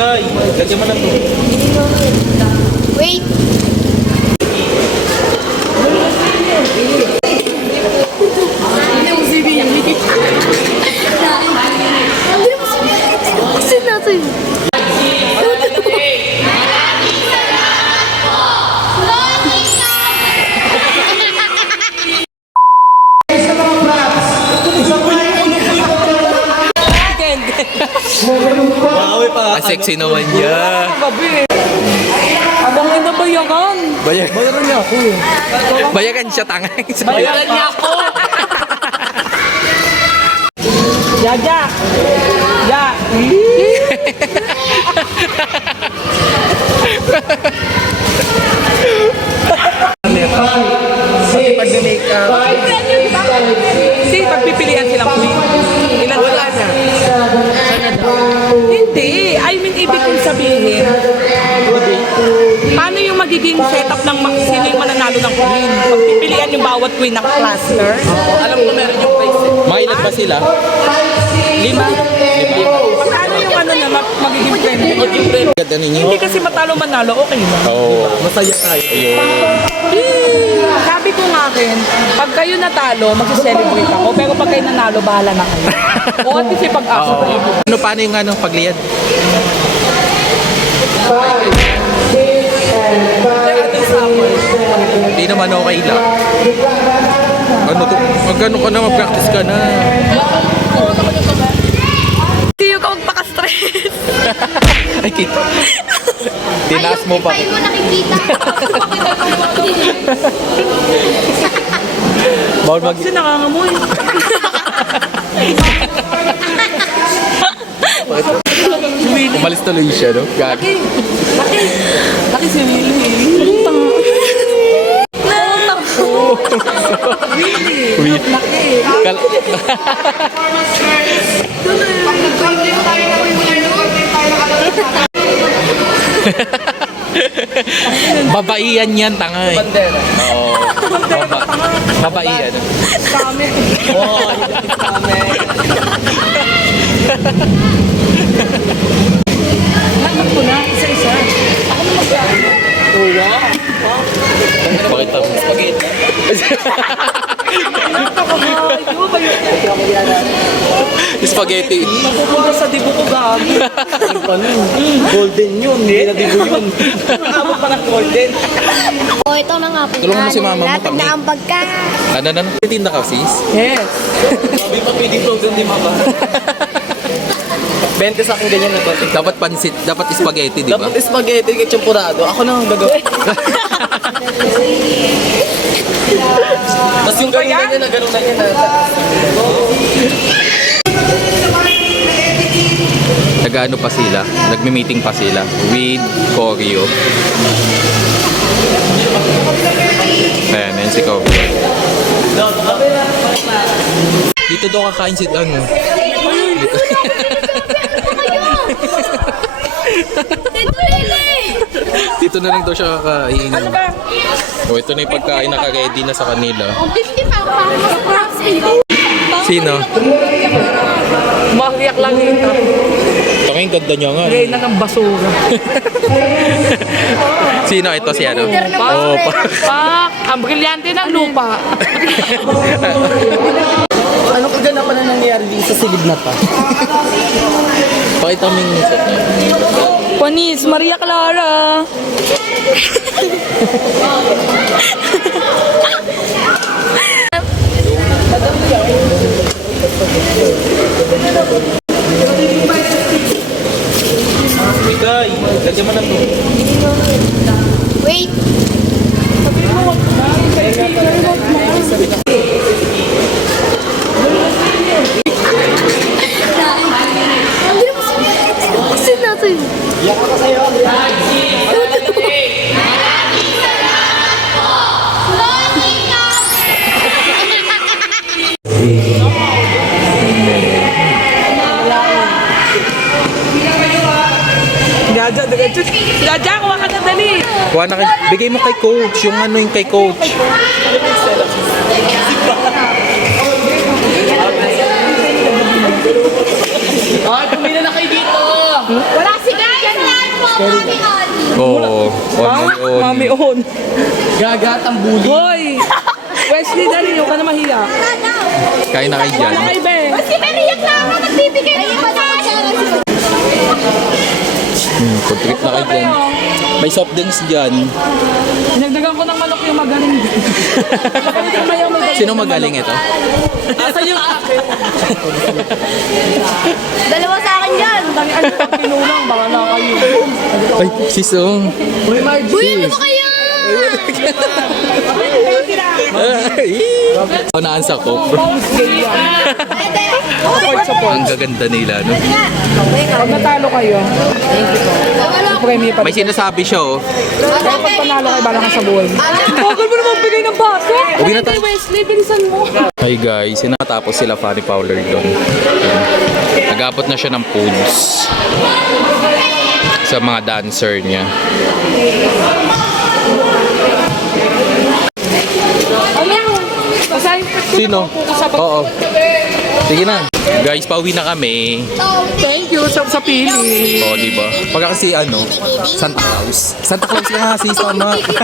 Bigay! Lagyan mo na to. Wait! Hindi mo sabihin. Hindi mo sabihin. Kasi natin. Bawi pa. Ang sexy naman niya. Abang ina bayagan. Bayaran niya ako. Bayagan siya tanga. Bayagan niya ako. Jaja. Ja. Si pagpipilian silang queen. Ilan wala na? Hindi. I mean, ibig kong sabihin, paano yung magiging setup ng sino yung mananalo ng queen? Pagpipilian yung bawat queen ng cluster? Alam ko meron yung place eh. Mga ilan ba sila? 5. Paano yung ano na magiging friendly? Ganda ninyo. Hindi kasi matalo-manalo, okay lang. Oo. Masaya tayo. Ayun. Sabi ko nga akin, pag kayo natalo, mag-celebrate ako. Pero pag kayo nanalo, bahala na kayo. O at least pag-asa kayo. Ano, paano yung ano, pagliyad? Hindi naman okay lang. Ano to? Magkano ka na, mag-practice ka na. Hindi ka magpaka-stress. Ay, kita. Tinaas mo pa. Ay, mo nakikita. Bawal mag... Kasi nangangamoy. Umalis tuloy siya, no? Gagi. Laki si Willie. Uy. Kal- Babaian yan, tanga eh. Oo. Babaian. Kami. Lahat ko na, isa-isa. Ako na mag-aaral. Pakita mo. Spaghetti. Spaghetti. Napupunta sa dibo ko gagi. Golden yun. Hindi na dibo yun. Nakabot pa ng golden. O, ito na nga po. Tulungan mo si mama mo, Latag na Tami. ang pagka. Ano? Tinda ka, sis? Yes. Sabi pa pwedeng golden di mama. 20 sa akin ganyan na to. Dapat pansit, dapat spaghetti, di ba? Dapat spaghetti kay champurado. Ako na ang gagawa. Tapos yung ganyan na gano'n na yan na. Nag-ano pa sila, nagmi-meeting pa sila with Koryo. Ayan, yan si Koryo. Dito daw kakain si ano. Dito na lang daw siya kakain. O, ito na yung pagkain naka-ready na sa kanila. Sino? Makiyak lang ito. Tanging ganda niya nga. Lagay na ng basura. Sino ito si ano? Oh, pak! Ang brilyante ng lupa. Ano kaganapan na nangyari din sa silid na to? Pakita mo yung set niya. Panis, Maria Clara. Bigay! Lagyan mo na to. Wait! Hindi mo sabihin. Kasi natin. Iyak ako sa'yo. Jaja, kuha ka na dali. Kuha na bigay mo kay coach, yung ano yung kay coach. Ay, pumila na kayo dito! Wala si Gaya! Oo. Mami on. Gagat ang bully. Hoy! Wesley, dali, huwag ka na mahiya. Kain na kayo dyan. Wala kay Ben. Kasi nariyak na ako, nagbibigay ng pagkain. Pag-trip na kayo dyan. May soft drinks dyan. Dinagdagan ko ng manok yung magaling. Sino magaling ito? Asan yung akin? Dalawa sa akin yan. Ano pag pinulang, baka na kayo. Ay, sis, oh. Uy, Margie. Uy, ano ba kayo? Unaan sa coke. Pwede. Ang gaganda nila, no? Pag natalo kayo, premium pa. May sinasabi siya, oh. Pag panalo kayo, bala ka sa buhay. Bagal mo naman bigay ng baso. Uwi na tayo. Wesley, bilisan mo. Hi guys, sinatapos sila Fanny Fowler doon. Nagabot na siya ng foods sa mga dancer niya. Sino? Oo. Sige na. Guys, pauwi na kami. Thank you sa pili. Oo, di ba? Pagka kasi ano, Santa Claus. Santa Claus ka nga, sis, tama. Ako,